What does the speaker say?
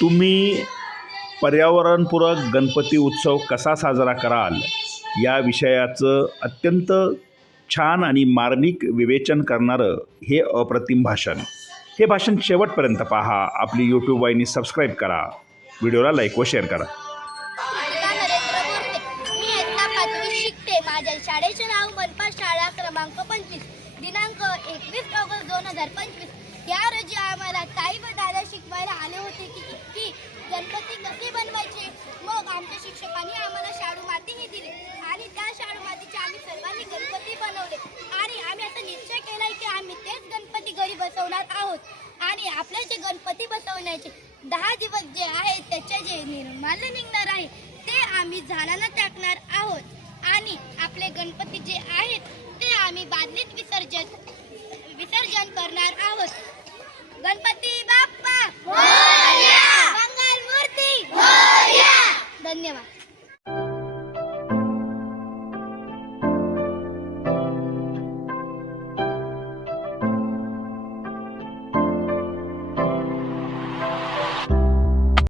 तुम्ही पर्यावरणपूरक गणपती उत्सव कसा साजरा कराल? या विषयाचं अत्यंत छान आणि मार्मिक विवेचन करणारं हे अप्रतिम भाषण. हे भाषण शेवटपर्यंत पहा. आपली यूट्यूब वाहिनी सबस्क्राईब करा. व्हिडिओला लाईक व शेअर करा. माझ्या शाळेचे नाव मनपा शाळा क्रमांक पंचवीस. दिनांक एकवीस ऑगस्ट दोन हजार पंचवीस. या रोजी आम्हाला ताई व दादा शिकवायला आले होते. बसवणार आहोत. आणि आपले जे गणपती बसवण्याचे दहा दिवस जे आहेत त्याचे जे निर्माल्य निघणार आहे ते आम्ही झाडांना टाकणार आहोत. आणि आपले गणपती जे आहेत ते आम्ही बादलीत विसर्जन विसर्जन करणार आहोत. गणपती बाप्पा! मंगल मूर्ती धन्यवाद.